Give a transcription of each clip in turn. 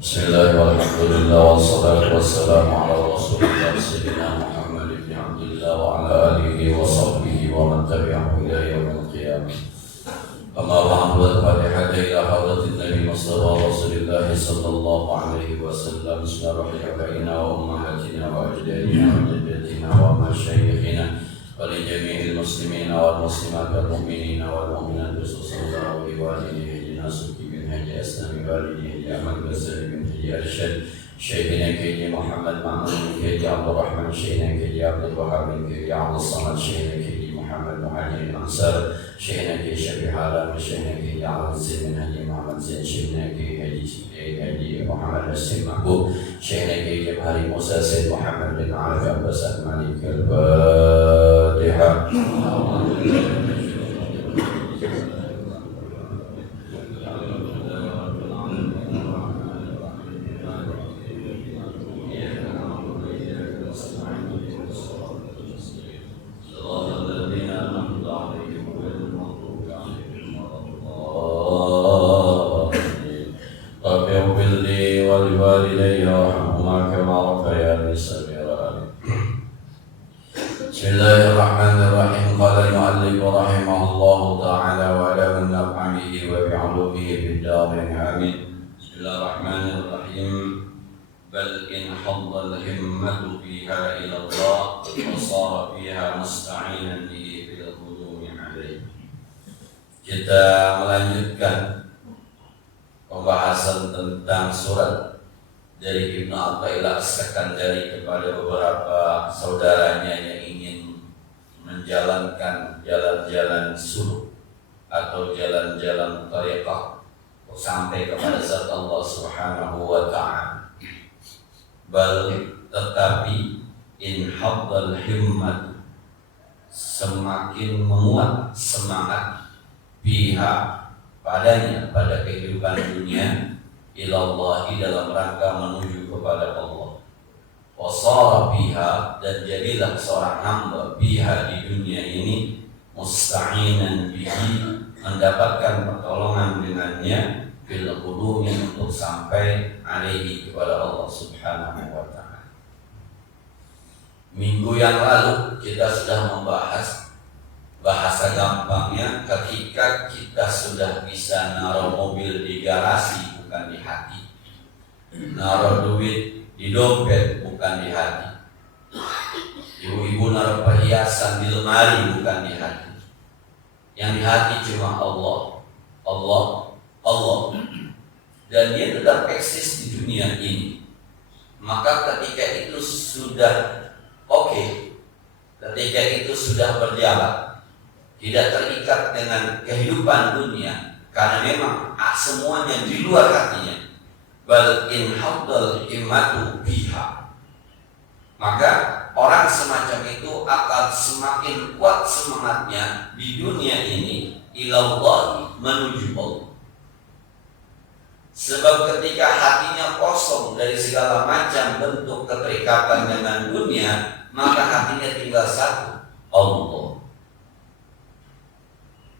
Bismillahirrahmanirrahim. Wassalatu wassalamu ala Rasulillah Sayyidina Muhammad ibn Abdullah wa ala alihi wa sahbihi wa man tabi'ahu ila yaumil qiyamah. Amma ba'du, Fatihah ila hadratin Nabi Mustafa Rasulillah sallallahu alaihi wasallam. Bismillahirrahmanirrahim. Wa ummahatina wa ajdadina wa jaddatina wa masyayikhina wa li jami'il muslimina wal muslimat wal mu'minina wal mu'minat sallallahu alaihi wa alihi nasuki haji asnami walidi haji Ahmad Basri bin Haji Arsyad Syekhina Haji Muhammad Ma'mun bin Haji Abdul Rahman Syekhina Haji Abdul Wahab bin Haji Abdul Samad Syekhina Haji Muhammad Muhajir Ansar Syekhina Haji Syafiq Halam Syekhina Haji Ahmad Zain bin Haji Muhammad Zain Syekhina Haji Muhammad Hasim Mahbub Syekhina Haji Jabhari Musa Said Muhammad bin Arif Abbas Malik Al-Fatihah. Bismillahirrahmanirrahim. Qala al-mu'allif rahimahullahu ta'ala wa la man naf'amihi wa bi'ulumihi fid darin amin. Bismillahirrahmanirrahim. Bal in haddal himmatu fiha ila Allah wa sara fiha musta'inan bihi fil qudumi alaihi. Kita melanjutkan pembahasan tentang surat dari Ibnu Athaillah As-Sakandari kepada beberapa saudaranya yang ingin menjalankan jalan-jalan suluk atau jalan-jalan tariqah sampai kepada zat Allah Subhanahu wa ta'ala. Tetapi in haddal himmat, semakin menguat semangat biha padanya, pada kehidupan dunia, ilallahi, dalam rangka menuju kepada Allah. Wasara biha, dan jadilah seorang hamba biha di dunia ini musta'inan bihi, mendapatkan pertolongan dengannya fil qudumi, untuk sampai alaihi, kepada Allah Subhanahu wa ta'ala. Minggu yang lalu kita sudah membahas bahasa gampangnya, ketika kita sudah bisa naruh mobil di garasi bukan di hati, naruh duit di dompet bukan di hati, ibu-ibu naruh perhiasan di lemari bukan di hati, yang di hati cuma Allah, Allah, Allah, dan dia tetap eksis di dunia ini. Maka ketika itu sudah oke, ketika itu sudah berjalan, tidak terikat dengan kehidupan dunia, karena memang semuanya di luar hatinya. Bal in haddal himmatu biha, maka orang semacam itu akan semakin kuat semangatnya di dunia ini ilallah, menuju Allah. Sebab ketika hatinya kosong dari segala macam bentuk keterikatan dengan dunia, maka hatinya tinggal satu, Allah.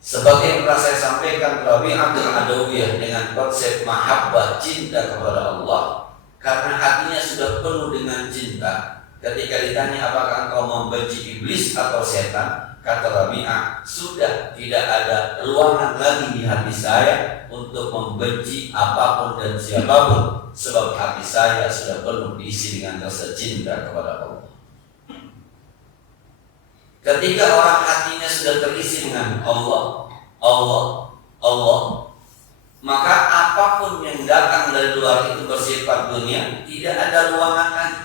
Sebagai yang telah saya sampaikan, Rabi'atul Adawiyah dengan konsep mahabbah, cinta kepada Allah, karena hatinya sudah penuh dengan cinta. Ketika ditanya apakah engkau membenci iblis atau setan, kata Rabi'ah, sudah tidak ada ruangan lagi di hati saya untuk membenci apapun dan siapapun, sebab hati saya sudah penuh diisi dengan rasa cinta kepada Allah. Ketika orang hatinya sudah terisi dengan Allah, Allah, Allah, maka apapun yang datang dari luar itu bersifat dunia, tidak ada ruangan lagi.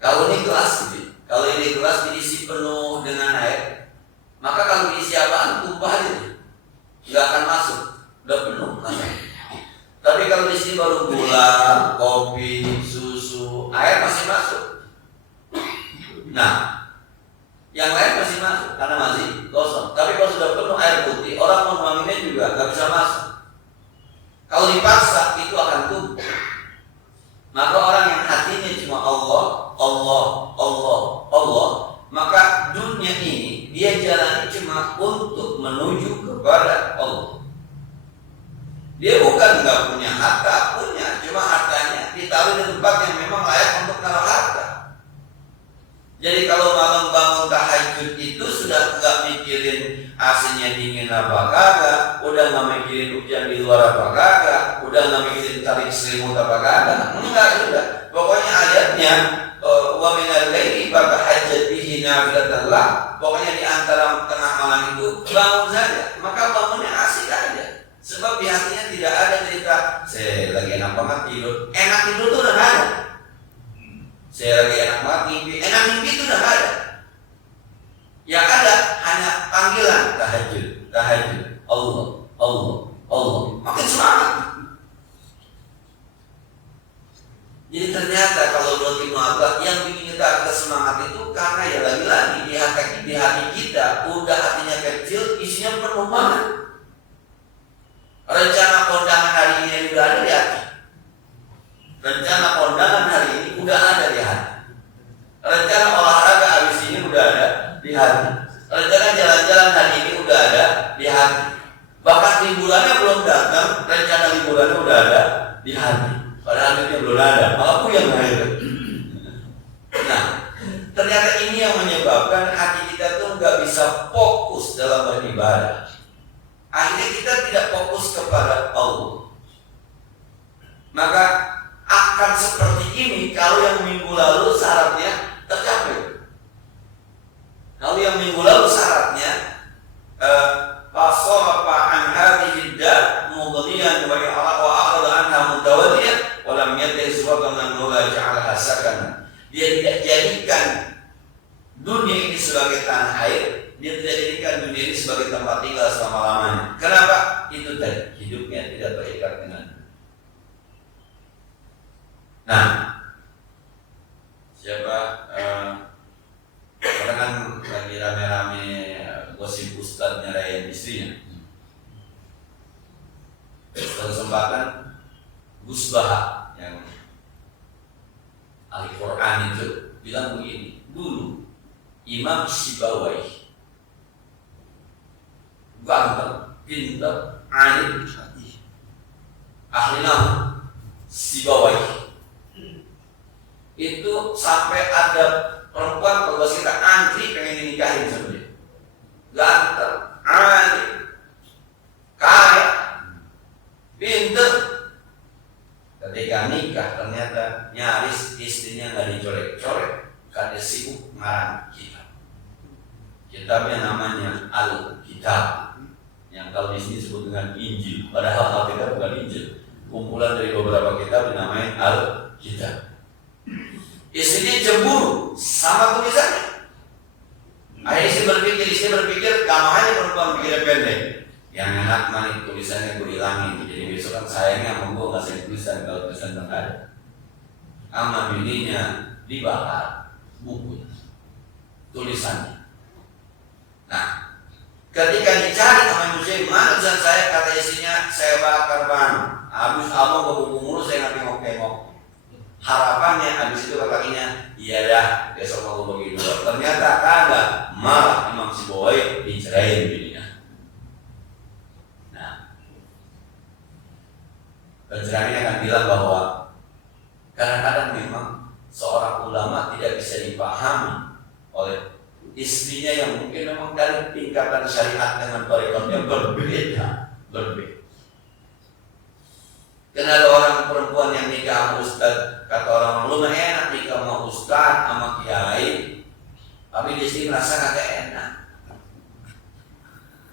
Kalau ini gelas, kalau ini gelas diisi penuh dengan air, maka kalau diisi apaan, tumpah aja, nggak akan masuk, udah penuh. Tapi kalau di sini baru gula, kopi, susu, air masih masuk. Nah, yang lain masih masuk karena masih kosong. Tapi kalau sudah penuh air putih, orang mau meminumnya juga nggak bisa masuk. Kalau dipaksa itu akan tumpah. Maka orang yang hatinya cuma Allah, Allah, Allah, Allah, maka dunia ini dia jalani cuma untuk menuju kepada Allah. Dia bukan nggak punya harta, punya, cuma hartanya ditaruh di tempat yang memang layak untuk naruh harta. Jadi kalau malam bangun tahajud itu sudah nggak mikirin AC-nya dingin apa kagak, udah nggak mikirin hujan di luar apa kagak, udah nggak mikirin tarik selimut apa kagak, enggak sudah. Pokoknya ayatnya wa minal laili fatahajjat bihi nafilatan lak. Pokoknya di antara tengah malam itu bangun saja, maka bangunnya asik aja. Sebab di hatinya tidak ada cerita saya lagi enak banget tidur. Enak tidur tuh udah ada. Saya lagi enak banget mimpi. Enak mimpi itu udah ada. Yang ada hanya panggilan tahajud, tahajud. Allah, Allah, Allah. Makin semangat. Jadi ternyata kalau menurut Ibnu Abbas yang bikin kita agak semangat itu karena ya lagi-lagi di hati kita udah hatinya kecil, isinya penuh banget. Rencana kondangan hari ini udah ada di hati. Rencana kondangan hari ini udah ada di hati. Rencana olahraga habis ini udah ada di hati. Rencana jalan-jalan hari ini udah ada di hati. Bahkan liburannya belum datang, rencana liburannya udah ada di hati. Padahal itu belum ada, malah yang lain. Nah, ternyata ini yang menyebabkan hati kita tuh nggak bisa fokus dalam beribadah. Akhirnya kita tidak fokus kepada Allah. Maka akan seperti ini kalau yang minggu lalu syaratnya tercapai. Kalau yang minggu lalu syaratnya fasarafa an hadhihi ad-dar mudhiyan wa a'rada anha mutawalliyan wa lam yadri subhanahu wa ta'ala sakan. Dia tidak jadikan dunia ini sebagai tanah air, dia tidak jadikan dunia ini sebagai tempat tinggal selama-lamanya. Kenapa? Itu tadi, hidupnya tidak terikat dengan. Nah, siapa orang kan lagi rame-rame gosip ustadz nyerahin istrinya. Pada kesempatan Gus Baha yang ahli Quran itu bilang begini, dulu Imam Sibawai ganteng, pintar, alim, ahli nahu Sibawai itu sampai ada perempuan kalau kita antri pengen dinikahin sama dia. Ganteng, alim, kaya, pintar. Ketika nikah ternyata nyaris istrinya nggak dicorek-corek karena sibuk ngarang kitab. Kitabnya namanya Al-Kitab, yang kalau di sini disebut dengan Injil. Padahal Al-Kitab bukan Injil, kumpulan dari beberapa kitab dinamai Al-Kitab. Istrinya cemburu sama tulisannya. Akhirnya istri berpikir gampang aja perempuan pikir pendek. Yang enak manik tulisannya gue hilangin. Jadi besok kan sayangnya sama gue nggak sayang tulisan kalau tulisan nggak ada. Sama bininya dibakar buku tulisannya. Nah, ketika dicari sama muslim, mana tulisan saya, kata istrinya saya bakar bang. Habis abang ke buku mulu saya nggak tengok-tengok. Harapannya habis itu katanya iya dah besok mau gue begini. Ternyata kagak, malah Imam Sibawai dicerain bininya. Pencerahnya akan bilang bahwa kadang-kadang memang seorang ulama tidak bisa dipahami oleh istrinya yang mungkin memang dari tingkatan syariat dengan tarekatnya berbeda. Karena ada orang perempuan yang nikah sama ustaz, kata orang lu mah enak nikah sama ustaz sama kiai, tapi di sini merasa kagak enak.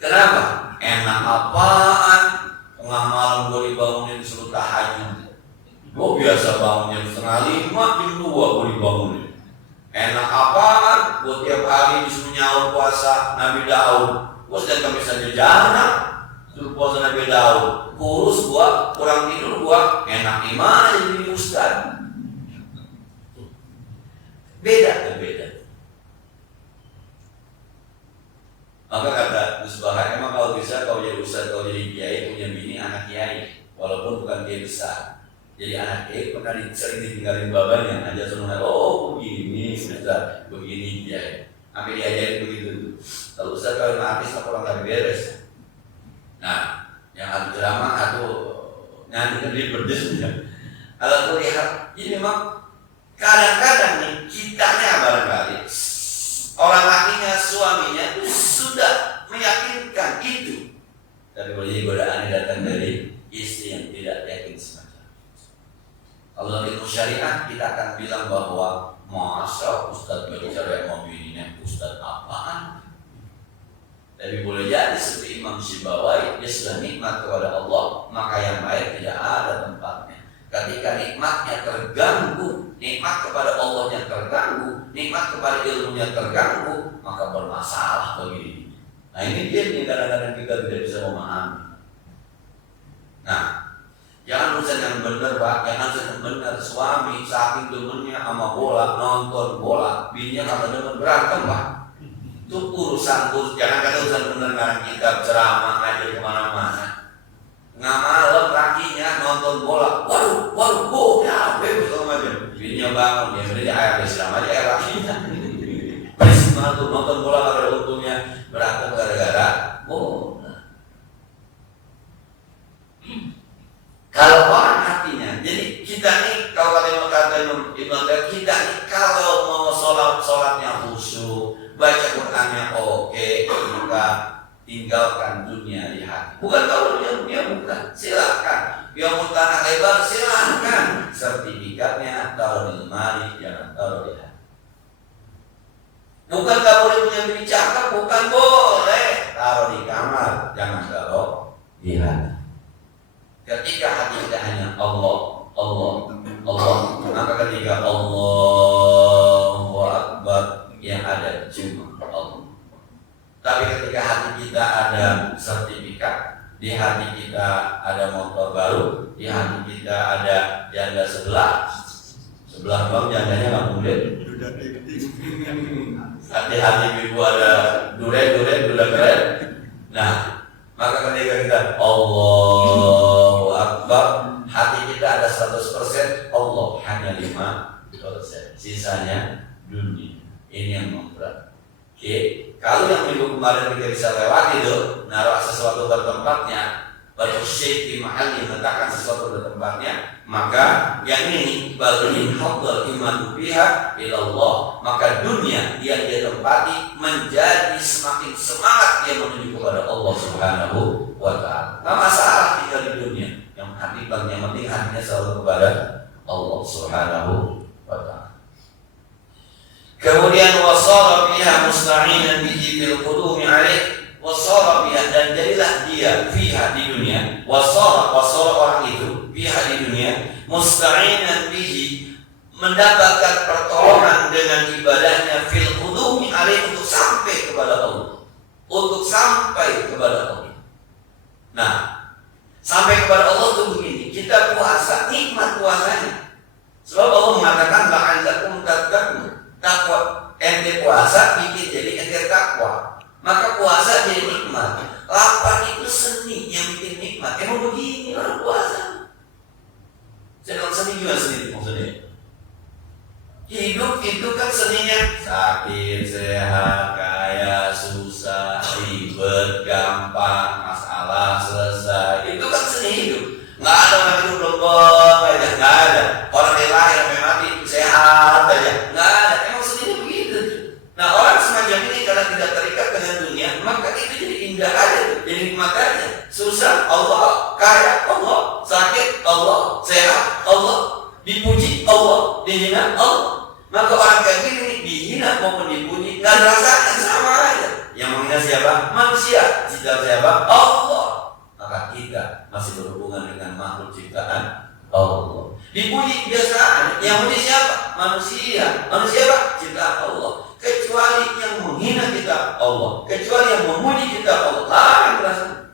Kenapa? Enak apaan? Tengah malam gue dibangunin suruh tahajud. Gue biasa bangunnya 4:30, jam 2 gue dibangunin. Enak apaan? Gue tiap hari disuruh nyaur puasa Nabi Daud. Gue sedang misalnya jarang suruh puasa Nabi Daud. Kurus gue, kurang tidur gue. Enak gimana jadi ustaz? Beda. Maka kata Gus Bahar, emang kalau bisa kau jadi ustaz, kau jadi kiai, punya bini anak kiai, walaupun bukan kiai besar. Jadi anak kiai pernah sering ditinggalin babanya, aja semua, oh begini ustaz, begini kiai. Sampai diajarin begitu. Kalau ustaz kalau artis apa orang tak beres. Nah, yang adu drama atau Nanti diberdesnya. Kalau lihat, ini memang kadang-kadang nih kitanya barangkali orang lakinya, suaminya itu sudah meyakinkan itu. Tapi boleh godaan datang dari istri yang tidak yakin semacam. Kalau ilmu syariat kita akan bilang bahwa masa Ustaz bicara mobil ini Ustaz apaan? Tapi boleh jadi seperti Imam Syibawai, dia sudah nikmat kepada Allah, maka yang baik tidak ada tempatnya. Ketika nikmatnya terganggu, nikmat kepada Allah yang terganggu, nikmat kepada ilmunya terganggu, maka bermasalah bagi diri. Nah ini dia nih kadang-kadang kita tidak bisa memahami. Nah, jangan urusan yang benar Pak, jangan urusan yang benar. Suami saking demennya sama bola, nonton bola, bininya kalau demen berantem Pak. Itu urusan jangan kata urusan benar karena kita ceramah ngajar kemana-mana. Nggak malam kakinya nonton bola, waduh, ya, betul macam. Bininya bangun, dia beli air Islam aja air kakinya. Beres tuh nonton bola nggak ada untungnya, berantem gara-gara bola. Kalau orang hatinya, jadi kita nih kalau kata Ibnu kita nih kalau mau sholatnya khusyuk, baca Qur'annya oke, maka tinggalkan dunia di hati. Bukan kalau dunia bukan, silakan. Yang mau tanah lebar silakan. Sertifikatnya taruh di lemari, jangan taruh di hati. Bukan tak boleh punya bini cakep, bukan boleh. Taruh di kamar, jangan taruh di hati. Ketika hati kita hanya Allah, maka ketika Allahu Akbar yang ada cuma Allah. Tapi ketika hati kita ada sertifikat, di hati kita ada motor baru, di hati kita ada janda sebelah bang jandanya nggak boleh. Hati-hati ibu ada durian keren. Nah, maka ketika kita Allahu Akbar, hati kita ada 100%, Allah hanya 5%, sisanya dunia. Ini yang memberat. Oke, kalau yang minggu kemarin kita bisa lewati itu, naruh sesuatu ke tempatnya, baru syekh mahal meletakkan sesuatu ke tempatnya, maka yang ini balin hafdal iman biha ilallah, maka dunia yang dia tempati menjadi semakin semangat dia menuju kepada Allah Subhanahu wa ta'ala. Nah, masalah tinggal di dunia, yang penting hatinya selalu kepada Allah Subhanahu wa ta'ala. Kemudian wasara biha musta'inan bihi fil qudumi alaih, wasara biha, dan jadilah dia fiha di dunia, wasara orang itu fiha di dunia musta'inan bihi, mendapatkan pertolongan dengan ibadahnya fil qudumi alaih, untuk sampai kepada Allah, Nah, sampai kepada Allah itu begini, kita puasa, nikmat puasanya. Sebab Allah mengatakan la'allakum tattaqun, takwa. Ente puasa bikin jadi ente takwa, maka puasa jadi nikmat. Lapar itu seni yang bikin nikmat. Emang begini orang puasa. Sedang seni juga seni maksudnya. Hidup itu kan seninya sakit, sehat, kaya, susah, ribet, gampang, masalah selesai. Itu kan seni hidup. Nggak ada orang hidup lembong aja, nggak ada. Orang yang lahir sampai mati sehat aja, nggak ada. Emang seninya begitu. Nah, orang semacam ini karena tidak terikat dengan dunia, maka itu jadi indah aja, jadi nikmat aja. Susah Allah, kaya Allah, sakit Allah, sehat Allah, dipuji Allah, dihina Allah. Maka orang kayak gini dihina maupun dipuji nggak ada rasanya, sama aja. Yang menghina siapa? Manusia. Jika siapa? Allah. Maka kita masih berhubungan dengan makhluk ciptaan Allah. Dipuji biasa aja. Yang puji siapa? Manusia. Manusia apa? Ciptaan Allah. Kecuali yang menghina kita Allah, kecuali yang memuji kita Allah, lain rasanya.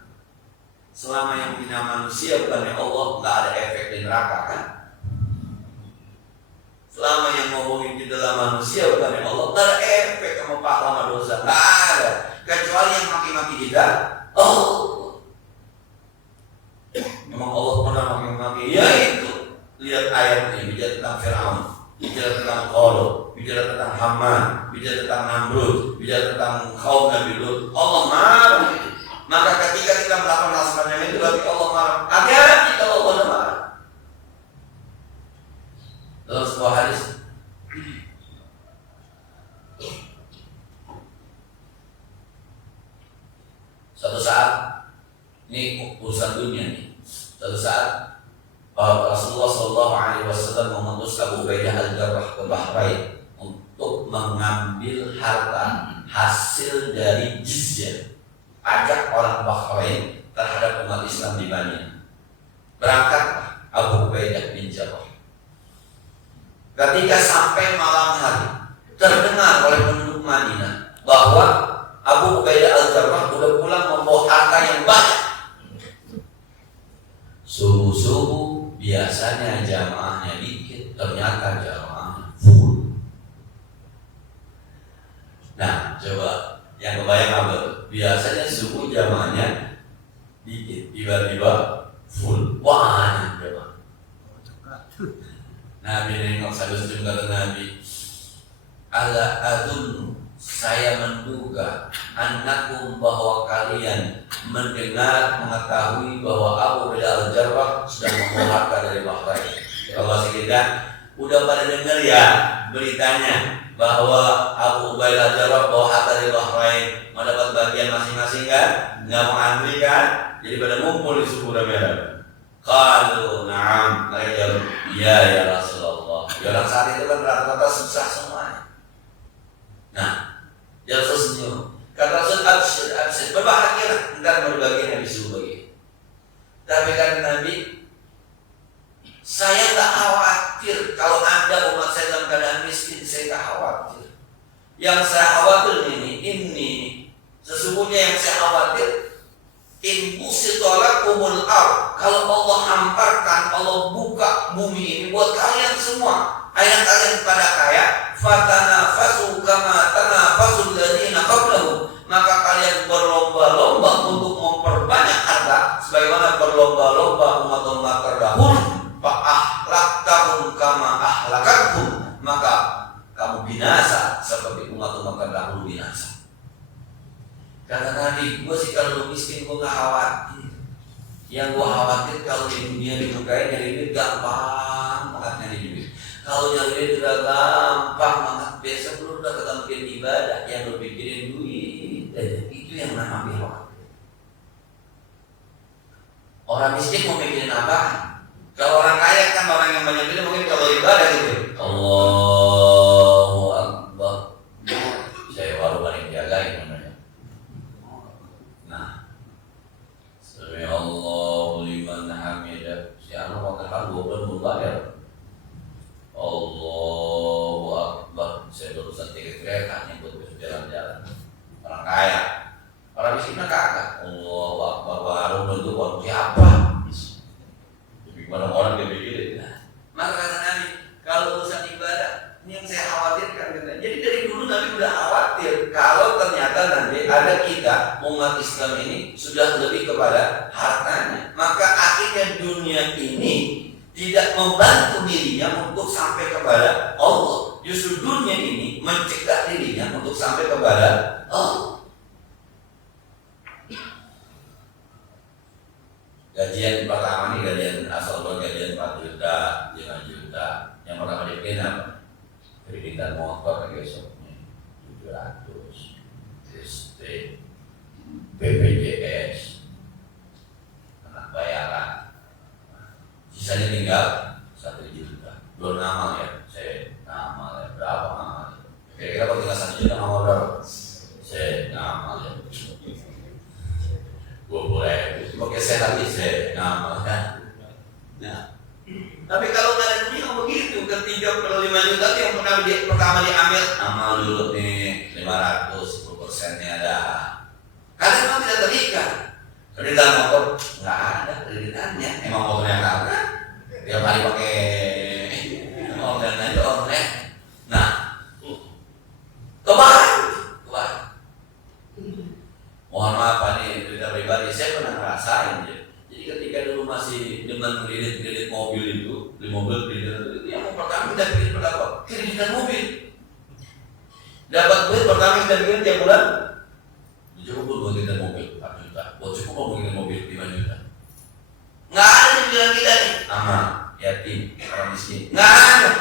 Selama yang menghina manusia bukannya Allah, nggak ada efek di neraka kan? Selama yang ngomongin kita adalah manusia bukannya Allah, nggak ada efek sama pahala sama dosa, nggak ada. Kecuali yang maki-maki kita Allah. Memang Allah pernah maki-maki, ya itu. Lihat ayat ini, bicara tentang Fir'aun, bicara tentang Qarun, bicara tentang Haman, bicara tentang Namrud, bicara tentang kaum Nabi Lut. Allah marah. Maka ketika kita melakukan hal semacam itu, berarti Allah marah. Hati-hati kalau Allah Suatu saat Rasulullah SAW mengutus Abu Ubaidah Al-Jarrah ke Bahrain untuk mengambil harta hasil dari jizyah, pajak orang Bahrain terhadap umat Islam di Madinah. Berangkatlah Abu Ubaidah bin Jarrah. Ketika sampai malam hari, terdengar oleh penduduk Madinah bahwa Abu Ubaidah Al-Jarrah sudah pulang membawa harta yang banyak. Subuh-subuh biasanya jamaahnya dikit, ternyata jamaahnya full. Nah, coba yang kebayang apa? Biasanya subuh jamaahnya dikit, tiba-tiba full. Wah, coba. Nabi nengok sambil kata Nabi, ala adun, saya menduga annakum, bahwa kalian mendengar mengetahui bahwa Abu Ubaidah Al-Jarrah sudah membawa harta dari Bahrain. Kalau kita udah pada dengar ya beritanya bahwa Abu Ubaidah Al-Jarrah bawa harta dari Bahrain, mau dapat bagian masing-masing kan? Nggak mau antri kan? Jadi pada ngumpul di suku Rabi'ah. Kalau na'am, mereka jawab, iya ya Rasulullah. Ya, orang saat itu kan rata-rata susah semuanya. Nah, dia tersenyum. Kata Rasul, absyir, berbahagialah, ntar mau dibagiin yang disuruh bagi. Tapi kan Nabi, saya tak khawatir kalau Anda umat saya dalam keadaan miskin, saya tak khawatir. Yang saya khawatir ini sesungguhnya yang saya khawatir, in kusitolakumul ar, kalau Allah hamparkan, Allah buka bumi ini buat kalian semua, ayat kalian pada kaya, fatanafasu kama tanafasul ladina qablahum, maka kalian berlomba-lomba untuk memperbanyak harta sebagaimana berlomba-lomba umat-umat terdahulu, fa ahlaktahum kama ahlakathum, maka kamu binasa seperti umat-umat terdahulu binasa. Kata Nabi, gue sih kalau miskin gue gak khawatir. Yang gue khawatir kalau di dunia dibukain nyari duit gampang banget nyari duit. Kalau nyari duit udah gampang banget, besok lu udah ketampilan ibadah, yang lu pikirin duit. Itu yang nama khawatir. Orang miskin mau mikirin apa? Kalau orang kaya kan orang yang banyak duit mungkin kalau ibadah gitu. Allahu Akbar. Saya baru paling jagain. Allahu liman hamidah. Si anak waktu kan 2 bulan belum bayar. Allahu Akbar. Saya barusan tiket kereta yang buat besok jalan-jalan. Orang kaya, orang miskin kagak. Allahu Akbar baru bentuk orang siapa? Jadi gimana orang dia pikirin? Maka kata Nabi, kalau urusan ibadah ini yang saya khawatirkan. Jadi dari dulu Nabi udah khawatir kalau ternyata nanti ada kita umat Islam ini sudah lebih kepada hartanya, maka akhirnya dunia ini tidak membantu dirinya untuk sampai kepada Allah. Justru dunia ini mencegah dirinya untuk sampai kepada Allah. Gajian pertama ini gajian asal gajian 4 juta, 5 juta. Yang pertama dibikin apa? Kreditan motor besoknya 700, ST, BPJS, anak bayaran, sisanya tinggal 1 juta. Belum ngamal ya, saya ngamal ya, berapa ngamal? Kira-kira kalau tinggal 1 juta ngamal berapa? Saya ngamal ya, 20.000. Oke, saya tadi saya ngamal kan. Nah, tapi kalau nggak ada dunia begitu, ketika perlu 5 juta yang pertama diambil, amal dulu nih 500, 10%-nya ada. Karena memang tidak terikat. Kreditan motor nggak ada kreditannya, emang motornya nggak ada. Tiap hari pakai online aja online. Nah, kebal. Mohon maaf nih cerita pribadi, saya pernah ngerasain ya. Jadi ketika dulu masih dengan kredit mobil itu, di mobil kredit itu yang pertama kita kredit berapa? Kreditan mobil. Dapat duit pertama kita kredit tiap bulan. Cukup buat kreditan mobil 4 juta. Cukup buat kreditan mobil 5 juta. Nggak ada yang bilang kita nih, aman, yatim, orang miskin. Nggak ada.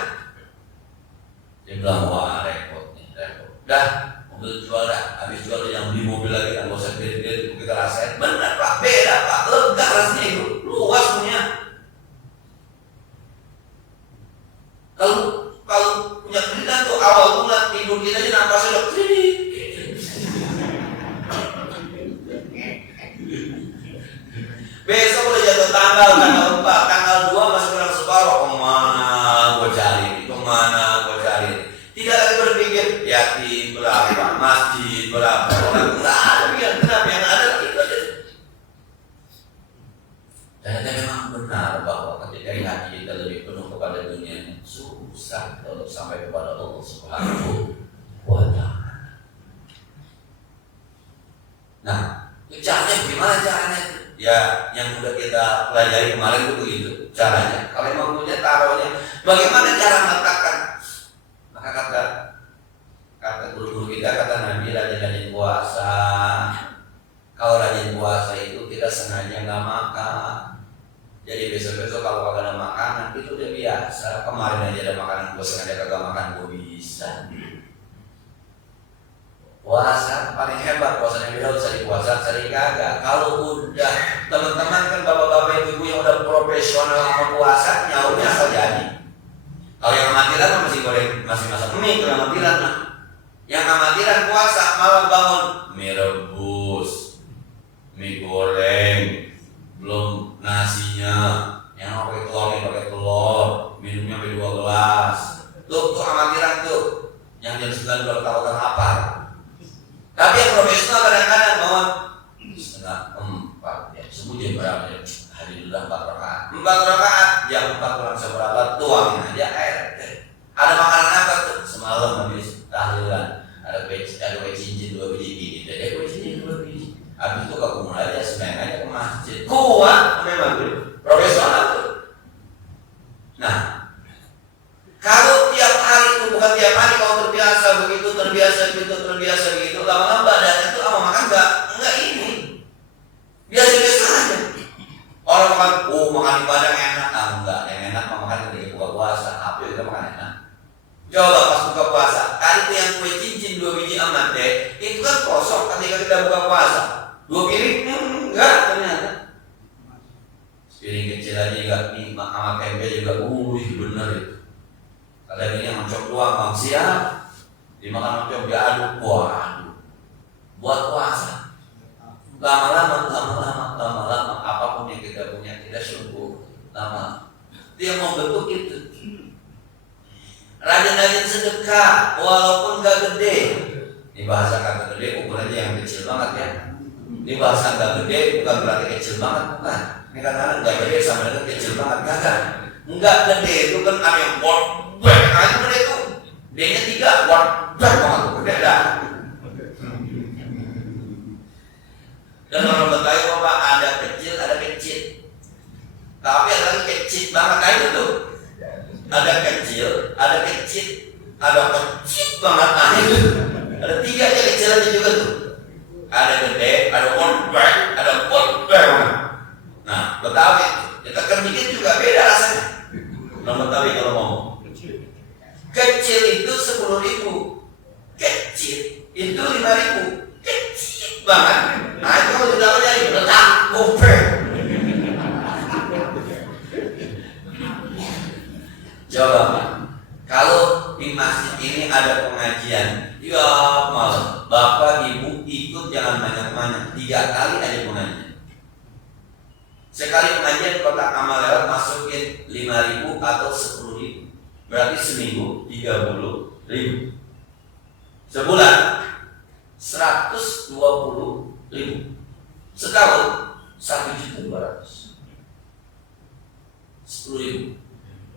Dia bilang wah repot nih, repot. Dah. Mobil jual dah, habis jual yang beli mobil lagi, nggak usah kredit kita rasain. Benar Pak, beda Pak, lega rasanya itu, luas punya. masjid, berapa orang, nggak ada yang genap, yang ada itu aja. Ternyata memang benar bahwa ketika hati kita lebih penuh kepada dunia, susah untuk sampai kepada Allah Subhanahu wa Ta'ala. Nah, caranya gimana caranya? Ya, yang udah kita pelajari kemarin itu begitu caranya. Kalau memang punya taruhnya, bagaimana cara meletakkan? Maka kata guru-guru kita, kata Nabi, rajin-rajin puasa. Kalau rajin puasa itu kita sengaja nggak makan. Jadi besok-besok kalau kagak ada makanan itu udah biasa. Kemarin aja ada makanan, gue sengaja kagak makan, gue bisa. Puasa paling hebat, puasanya beda usah dipuasa, sering kagak. Kalau udah teman-teman kan bapak-bapak ibu yang udah profesional sama puasa, nyaurnya asal jadi. Kalau yang amatiran masih goreng, masih masak mie, kalau amatiran mah. Yang amatiran puasa malam bangun mie rebus, mie goreng, belum nasinya, yang pakai telur, minumnya sampai 2 gelas. Tuh amatiran tuh, yang jam 9 udah ketahuan lapar. Tapi yang profesional kadang-kadang bangun setengah 4 ya, subuh jam berapa ya? Hari dulu 4 rakaat. 4 rakaat jam 4 kurang seberapa tuangin aja air. Ada makanan apa tuh? Semalam habis tahlilan ada kue cincin 2 biji gini. Jadi kue cincin 2 biji. Habis itu kekumul aja, sebenarnya aja ke masjid. Kuat memang tuh, profesional tuh. Nah, kalau tiap hari itu bukan tiap hari, kalau terbiasa begitu, lama-lama badannya tuh sama makan enggak ini. Biasa-biasa aja. Orang makan, makan di padang enak, enggak, yang enak makan ketika buka puasa. Apa kita makan enak? Coba pas buka puasa, tadi tuh yang kue cincin 2 biji amat deh, itu kan kosong ketika kita buka puasa. 2 piring, enggak ternyata. Piring kecil aja enggak nih, sama tempe juga, bener itu. Kalian ini yang mencok doang, bang siap. Dimakan mencok diaduk, waduh. Buat puasa. Lama-lama, apapun yang kita punya, kita syukur. Lama. Dia mau bentuk itu. Rajin-rajin sedekah, walaupun gak gede. Ini bahasa kata gede, ukurannya yang kecil banget ya. Ini bahasa gak gede, bukan berarti kecil banget, bukan. Ini kadang-kadang gak gede sama dengan kecil banget, kagak. Enggak gede itu kan ada yang aja gede itu. D-nya 3, banget, gede dah. Dan orang Betawi Bapak ada kecil, ada kecil. Tapi ada lagi kecil banget, nah itu tuh. Ada kecil, ada banget, nah itu. Ada 3 aja kecil aja juga tuh. Ada gede, ada banget. Nah, Betawi, kita dikit juga beda rasanya. Orang Betawi kalau ngomong. Kecil itu 10.000, kecil itu 5.000, kecil banget. Nah itu kalau kita jadi letak kupre. Coba kalau di masjid ini ada pengajian, ya malam bapak ibu ikut jangan banyak-banyak, 3 kali aja pengajian. Sekali pengajian kotak amal lewat masukin 5.000 atau 10.000. Berarti seminggu 30.000. Sebulan 120.000. Setahun 1.200.000. 10.000.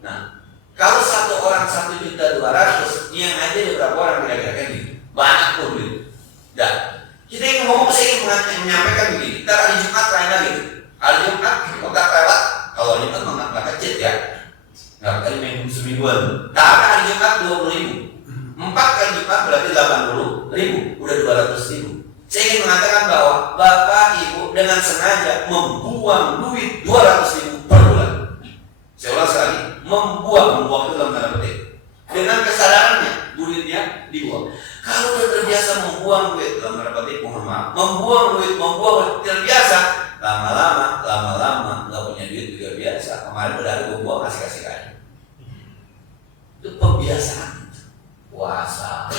Nah, kalau satu orang 1.200.000, yang aja berapa orang kira-kira kan gitu? Banyak pun gitu. Dan kita yang ngomong saya ingin menyampaikan begini. Kita hari Jumat lain lagi. Hari Jumat kotak lewat. Kalau Jumat nggak kecil ya. Nggak kali semingguan. Tapi hari Jumat 20.000. 4 kali Jumat berarti 80.000. Udah 200.000. Saya ingin mengatakan bahwa bapak ibu dengan sengaja membuang duit 200.000 per bulan. Saya ulang sekali, membuang itu dalam tanda petik. Dengan kesadarannya duitnya dibuang. Kalau udah terbiasa membuang duit dalam tanda petik, mohon maaf, membuang duit terbiasa, lama-lama nggak punya duit juga biasa. Kemarin udah ada buang kasih aja. Itu pembiasaan. Puasa,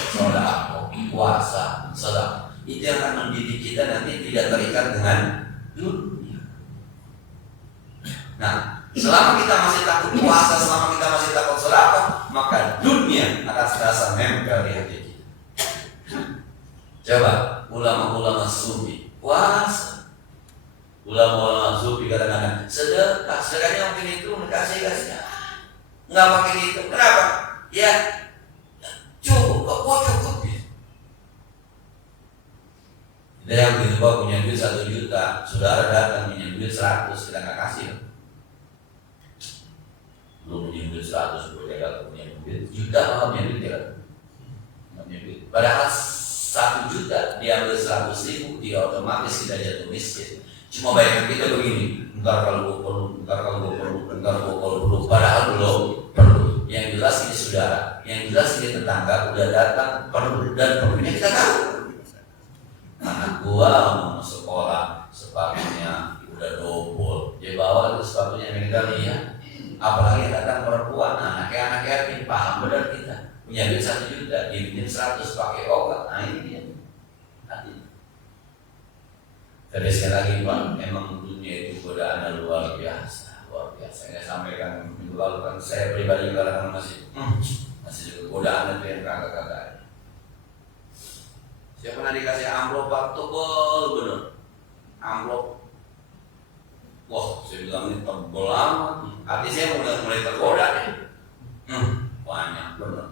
sedekah. Itu yang akan mendidik kita nanti tidak terikat dengan dunia. Nah, selama kita masih takut puasa, selama kita masih takut sedekah, maka dunia akan serasa nempel di hati kita. Coba ulama-ulama sufi puasa, ulama-ulama sufi kadang-kadang sedekah, sedekahnya mungkin itu kasih nggak pakai itu. Kenapa? Ya cukup, kok cukup ya. Ada yang berubah punya duit 1 juta, saudara datang punya duit 100, kita nggak kasih. Belum punya duit 100, punya duit juta, malah punya duit 300. Padahal 1 juta diambil 100.000, dia otomatis tidak jatuh miskin. Cuma bayangan kita begini, ntar kalau gue perlu, padahal belum perlu. Yang jelas ini saudara, yang jelas ini tetangga udah datang perlu, dan perlunya kita tahu. Anak gua mau sekolah, sepatunya udah double, dia bawa itu sepatunya yang kita lihat. Apalagi datang perempuan, anak yatim, paham benar kita. Punya duit 1 juta, dibikin 100 pakai obat. Nah ini dia. Tapi sekali lagi Pak, memang dunia itu godaannya luar biasa. Saya sampaikan minggu lalu kan, saya pribadi kadang masih juga godaan itu yang kakak-kakak. Saya pernah dikasih amplop Pak, tebal bener. Amplop, wah saya bilang ini tebal amat. Hati saya mulai tergoda nih. Banyak bener.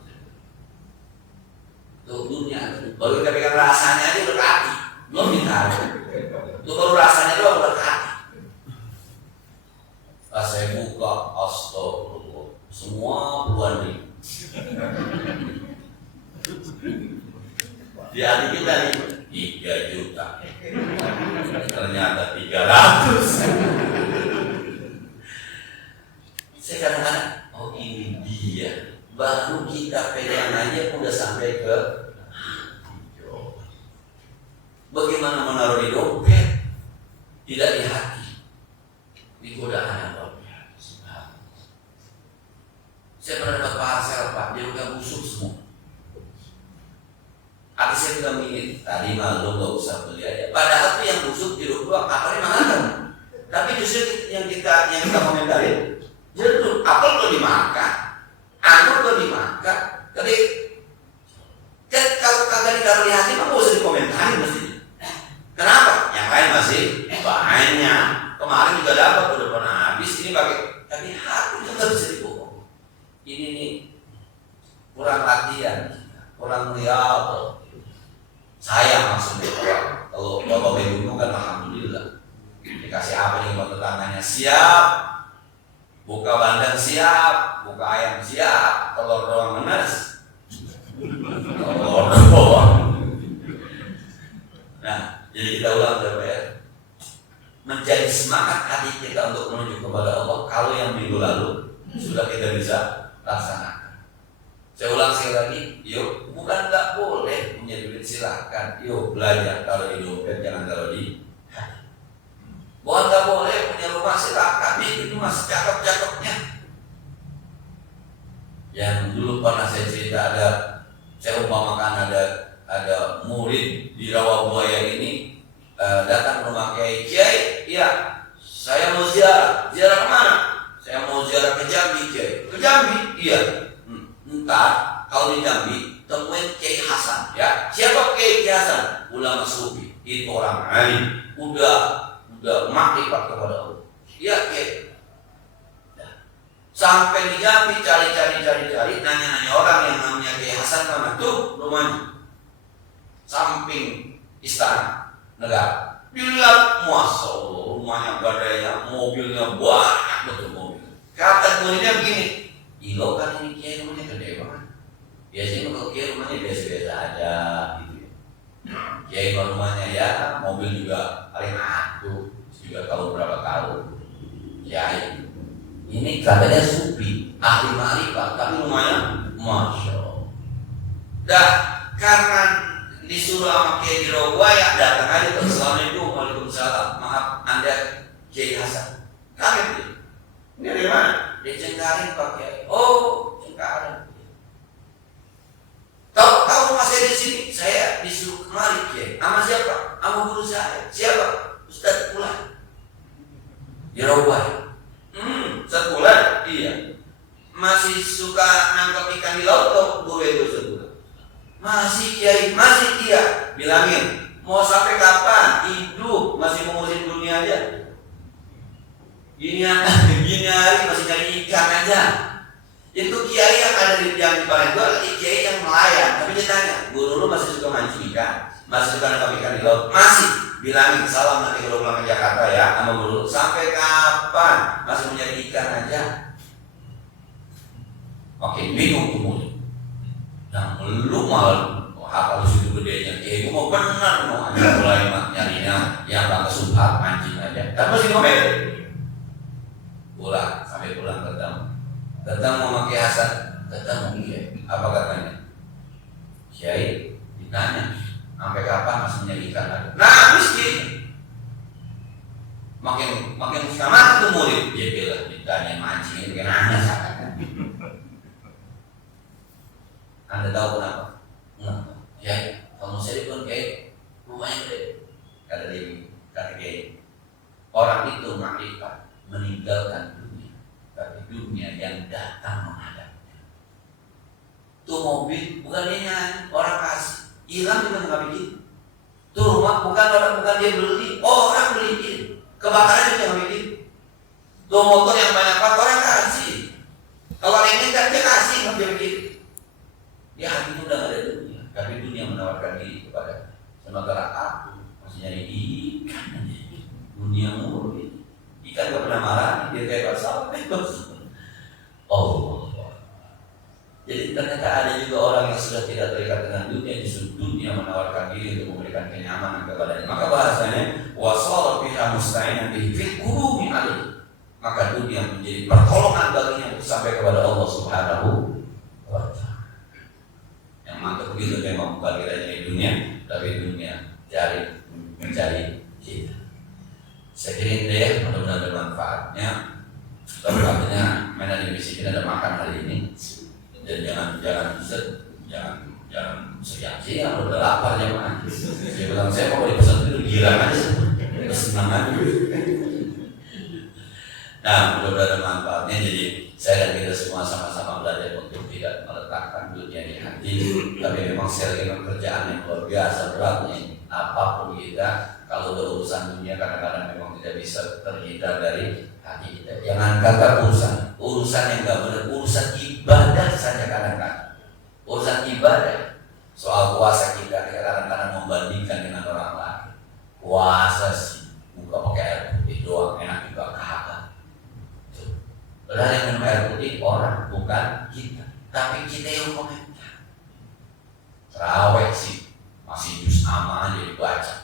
Tuh dunia, baru kita pegang rasanya aja berkati, belum ditaruh. Tuh baru rasanya doang berkati. Pas saya buka, astagfirullah, semua puluhan ribu. Di hati kita nih 3 juta, ternyata 300. Saya kadang-kadang, oh ini dia. Baru kita pegang aja udah sampai ke bagaimana menaruh di dompet, tidak di hati. Di godaan yang luar biasa. Saya pernah dapat parcel Pak, dia udah busuk semua. Hati saya udah mikir, tadi malu gak usah beli aja. Padahal tuh yang busuk jeruk doang, apelnya mahal kan? Tapi justru yang kita komentarin, jeruk, apel tuh dimakan, anggur tuh dimakan. Tapi kalau kagak ditaruh di hati, mah gak usah dikomentarin mesti. Kenapa? Yang lain masih banyak. Kemarin juga dapat, udah pernah habis, ini pakai. Tapi hati juga bisa dibohong. Ini nih kurang latihan, kurang lihat. Sayang maksudnya kalau bapak ibu kan alhamdulillah dikasih apa nih buat tetangganya, siap, buka bandeng siap, buka ayam siap, telur doang menes, telur doang. Nah, jadi kita ulang ya, menjadi semangat hati kita untuk menuju kepada Allah. Kalau yang minggu lalu sudah kita bisa laksanakan. Saya ulang sekali lagi, yuk, bukan nggak boleh punya duit, silahkan, yuk belajar taruh di dompet, jangan taruh di hati. Bukan nggak boleh punya rumah, silahkan, itu masih cakep-cakepnya. Yang dulu pernah saya cerita saya umpamakan ada murid di Rawabuaya ini datang ke rumah Kiai, iya, saya mau ziarah kemana? Saya mau ziarah ke Jambi, Kiai. Ke Jambi, iya. Ntar kalau di Jambi temuin Kiai Hasan, ya. Siapa Kiai Hasan? Ulama sufi. Itu orang alim, udah makrifat kepada Allah. Iya Kiai. Sampai di Jambi cari, nanya orang yang namanya Kiai Hasan mana? Tuh rumahnya, samping istana negara. Dilihat, masya Allah, rumahnya gadainya, mobilnya banyak betul mobil. Kata muridnya begini, ilo kan ini Kiai rumahnya gede banget. Biasanya kalau Kiai rumahnya biasa-biasa aja gitu. Kiai rumahnya ya mobil juga paling atuh, juga tahu berapa tahun. Kiai ini katanya sufi, ahli ma'rifah, tapi rumahnya masya Allah. Dah karena disuruh sama Kiai di Rawabuaya, datang aja ke Assalamualaikum, waalaikumsalam, maaf Anda Kiai Hasan. Kaget ini dari mana? Dia Cengkaring Pak Kiai. Oh, Cengkaring. Tahu rumah saya di sini? Saya disuruh kemari Kiai. Sama siapa? Sama guru saya. Siapa? Ustaz Pulan. Di Rawabuaya. Ustaz Pulan? Iya. Masih suka nangkap ikan di laut atau gue Ustaz Pulan? Masih Kiai, masih iya. bilangin, mau sampai kapan hidup masih mengurusin dunia aja? Gini hari masih nyari ikan aja. Itu kiai yang ada di Palembang itu kiai yang nelayan. Tapi dia tanya, guru lu masih suka mancing ikan? Masih suka nangkap ikan di laut? Masih. Bilangin salam nanti kalau pulang ke Jakarta ya sama guru. Sampai kapan masih mencari ikan aja? Oke, bingung tuh mulut. Yang lu malah hafal situ gedenya kiai, gue mau benar mau mulai nyarinya yang bangga subhat mancing aja. Tapi masih ngomel. Pulang sampai pulang datang mau pakai Hasan, datang mau kiai. Apa katanya? Kiai ditanya, sampai kapan masih mencari ikan lagi? Nah, habis kiai. Makin sekarang tuh murid dia bilang ditanya mancing itu kan aneh. Anda tahu kenapa? Kiai, kamu sendiri pun kiai rumahnya gede. Kata kiai, orang itu makrifat meninggalkan dunia, tapi dunia yang datang menghadapnya. Tuh mobil bukan dia orang kasih, hilang juga nggak bikin. Tuh rumah bukan dia beli, orang beliin. Kebakaran juga nggak bikin. Tuh motor yang banyak part orang kasih. Kalau ingin kan dia kasih nggak dia bikin. Dia hatinya udah nggak ada dunia, tapi dunia menawarkan diri kepada. Sementara aku masih nyari ikan, dunia mulu ini. Ikan gak pernah marah, dia kayak basah, oh. Jadi ternyata ada juga orang yang sudah tidak terikat dengan dunia, justru dunia menawarkan diri untuk memberikan kenyamanan kepadanya. Maka bahasanya wasal biha musta'inan bihi fil qulubi alaihi. Maka dunia menjadi pertolongan baginya untuk sampai kepada Allah Subhanahu wa ta'ala. Yang mantap begitu memang bukan kita nyari dunia, tapi dunia mencari kita. Saya kira deh, mudah-mudahan ada manfaatnya. Tapi artinya mana di misi kita ada makan hari ini. Dan jangan siang-siang udah lapar jemaah. Saya bilang saya mau di pesantren itu girang aja, senang aja. Nah, mudah-mudahan ada manfaatnya. Jadi saya dan kita semua sama-sama belajar untuk tidak meletakkan dunia di hati. Tapi memang saya lagi pekerjaan yang luar biasa beratnya. Apapun kita, kalau urusan dunia kadang-kadang memang tidak bisa terhindar dari hati kita. Jangan kata urusan yang nggak benar, urusan ibadah saja kadang-kadang. Urusan ibadah, soal puasa kita kadang-kadang membandingkan dengan orang lain. Puasa sih, buka pakai air putih doang, enak juga kagak. Padahal yang minum air putih orang, bukan kita. Tapi kita yang komentar. Terawih sih, masih juz amma aja dibaca.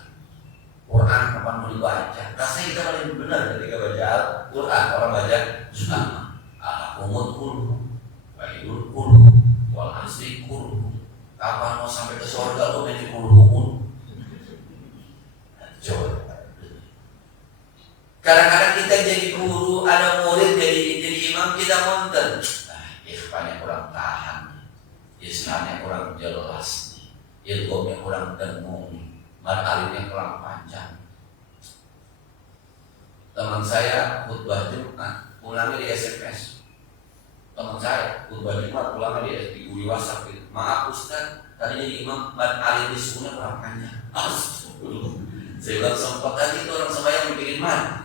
Quran kapan mau dibaca? Rasanya kita paling benar ketika baca Al-Quran. Orang baca juz amma, al-qumud kulhu, wa'idul kulhu, wal-asri kulhu. Kapan mau sampai ke surga lo menjadi kulhu? Coba. Kadang-kadang kita jadi guru, ada murid jadi imam, kita monten. Ikhwannya kurang tahan, Islamnya kurang jelas, ilmunya kurang dengung, mataharinya kurang panjang. Teman saya khutbah Jumat, pulangnya di SMS. Teman saya khutbah Jumat, pulangnya di WhatsApp gitu. Maaf Ustaz, tadi jadi imam, matahari di sunnah kurang panjang. Astagfirullah. Saya bilang sempat tadi itu orang sembahyang mikirin mana.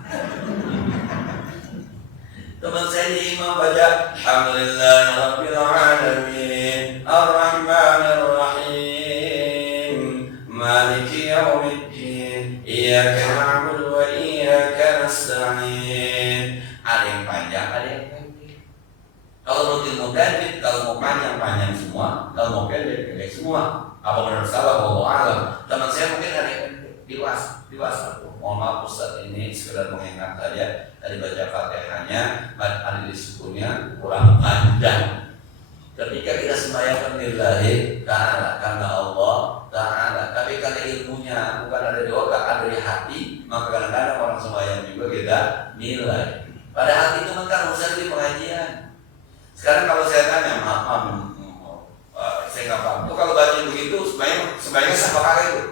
Teman saya di imam baca Alhamdulillahirabbil alamin Ar-Rahmanir Rahim Maliki yaumiddin Iyyaka na'budu wa iyyaka nasta'in. Ada yang panjang, ada yang pendek. Kalau mau ilmu pendek, kalau mau panjang semua, kalau mau pendek semua. Apa benar salah? Wallahu a'lam. Teman saya mungkin ada yang di WhatsApp. Mohon maaf Ustaz, ini sekedar mengingat saja. Tadi baca Fatihahnya, ada disukunnya kurang panjang. Ketika kita sembahyang lillahi ta'ala, karena Allah ta'ala, tapi karena ilmunya bukan ada di otak, ada di hati, maka kadang-kadang orang sembahyang juga kita nilai. Padahal itu kan urusan di pengajian. Sekarang kalau saya tanya, maaf, saya nggak paham. Itu kalau baca begitu, sembahyang sama kali itu.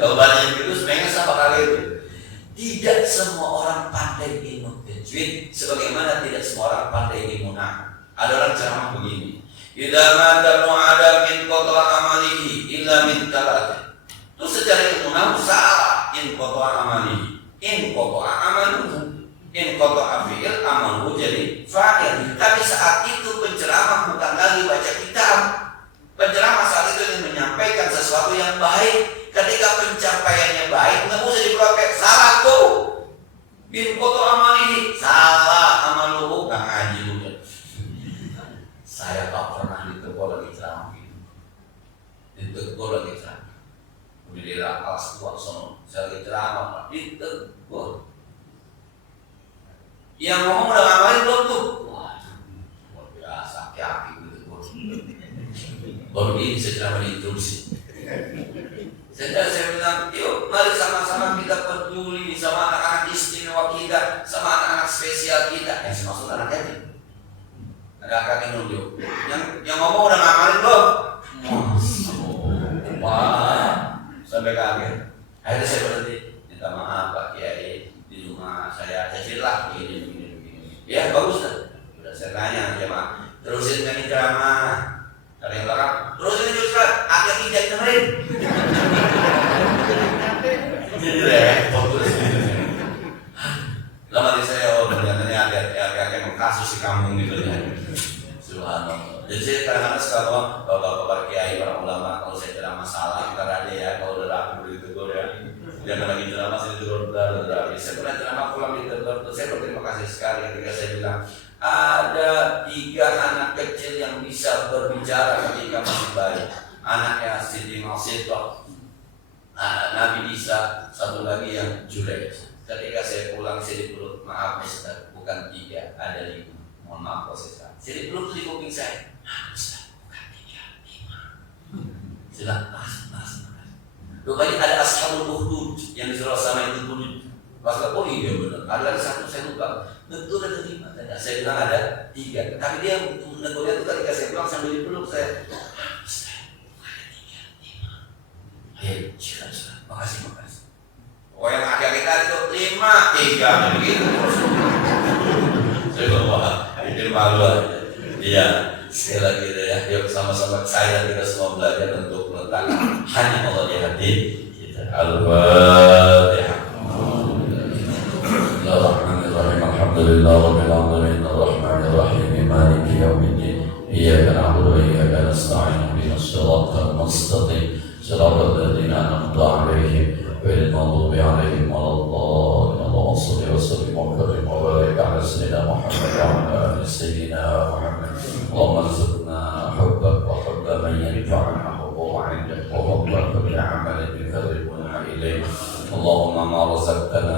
Kalau banyak itu sebenarnya sama kali itu. Tidak semua orang pandai ilmu tajwid, sebagaimana tidak semua orang pandai ilmu nahwu. Ada orang ceramah begini, Idza mata ibnu Adam min qata amalihi illa min thalath. Itu secara ilmu salah. In qata amalihi, in qata amaluhu, in qata fi'il amaluhu jadi fa'il. Tapi saat itu penceramah bukan lagi baca kitab. Penceramah saat itu ingin menyampaikan sesuatu yang baik. Ketika pencapaiannya baik, nggak usah dipakai salah tuh. In qata amalihi salah amaluhu nggak ngaji dulu. Saya tak pernah ditegur lagi ceramah gitu. Ditegur lagi ceramah. Udah di kelas 2 sono, saya lagi ceramah, ditegur. Yang ngomong udah ngapain belum tuh? Wah, luar biasa, kaki ditegur. Baru ini saya ceramah di instruksi. Saya bilang, yuk mari sama-sama kita peduli sama anak-anak istimewa kita, sama anak-anak spesial kita. Yang maksud anak yatim. Ada kakek nunjuk. Yang ngomong udah ngamalin belum? Wah, sampai kaget. Akhirnya saya berhenti. Minta maaf Pak Kiai, di rumah saya cerita begini. Ya bagus kan? Udah saya tanya jemaah. Terusin nyanyi ceramah. Ada yang belakang. Terusin nyanyi Ustaz. Akhirnya tidak dengerin. Jadi repot terus. Lama di saya ternyata ada kasus di kampung gitu ya. Subhanallah. Jadi saya kadang-kadang suka ngomong bapak-bapak kiai para ulama kalau saya ceramah salah ntar ada ya kalau udah ragu ditegur ya. Jangan lagi ceramah saya ditegur udah. Saya pernah ceramah pulang ditegur. Saya berterima kasih sekali ketika saya bilang ada 3 anak kecil yang bisa berbicara ketika masih bayi. Anaknya Siti Masitoh, Nabi Isa, satu lagi yang Juleid. Ketika saya pulang saya dipeluk, maaf Ustaz, bukan 3, ada 5. Mohon maaf proses saya dipeluk di kuping saya. Ustaz, bukan 3, 5. Silakan mas. Rupanya ada ashabul ukhdud yang disuruh sama itu dulu. Pas oh iya benar. Ada satu saya lupa. Betul ada 5 tanda. Saya bilang ada 3. Tapi dia menegurnya itu ketika saya pulang sambil dipeluk saya. Ustaz, bukan 3, 5. Ayo, silakan. Makasih. Oh yang akhir kita itu 5, 3 begitu. Saya bilang wah ini malu aja. Iya sekali lagi ya. Yuk sama-sama saya kita semua belajar untuk meletakkan hanya Allah di hati kita. Al-Fatihah. Bismillahirrahmanirrahim. Alhamdulillahirabbil alamin arrahmanir rahim maliki yaumiddin. Iyyaka na'budu wa iyyaka nasta'in ihdinas siratal mustaqim. Siratal ladzina an'amta 'alaihim غير المغضوب عليهم ولا الضالين. اللهم صل وسلم وكرم وبارك على سيدنا محمد وعلى ال سيدنا محمد. اللهم ارزقنا حبك وحب من ينفعنا حبه عندك وحب كل عمل يقربنا اليك. اللهم ما رزقتنا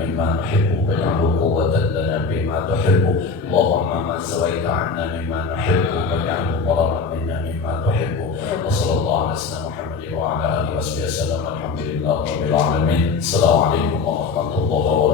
مما نحب واجعله قوة لنا بما تحب. اللهم ما سويت عنا مما نحب واجعله ضررا منا مما تحب. وصلى الله على سيدنا محمد وعلى آله وصحبه وسلم. الحمد لله رب العالمين. السلام عليكم ورحمة الله وبركاته.